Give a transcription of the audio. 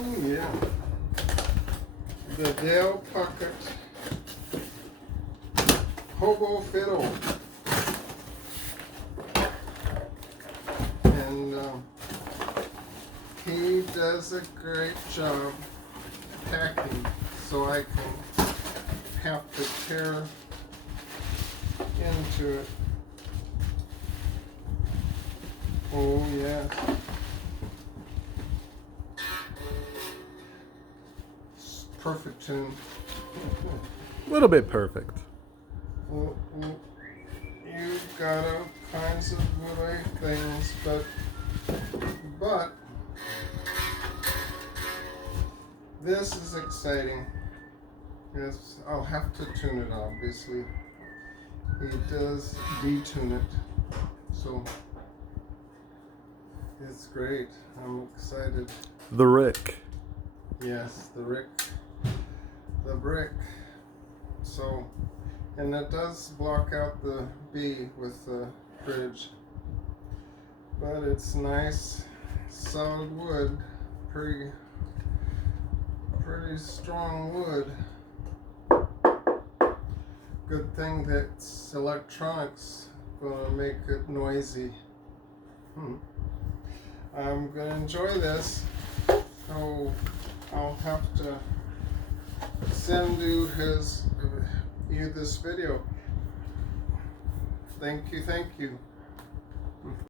Oh yeah. The Dale Puckett Hobo Fiddle. And he does a great job packing, so I can have to tear into it. Oh yes. Perfect tune. A little bit perfect. You've got all kinds of little things, but this is exciting. Yes, I'll have to tune it, obviously. He does detune it, so it's great. I'm excited. The Rick. Yes, the brick. So, and it does block out the B with the bridge, but it's nice, solid wood, pretty strong wood. Good thing that's electronics gonna make it noisy. I'm gonna enjoy this. So I'll have to send you this video. Thank you.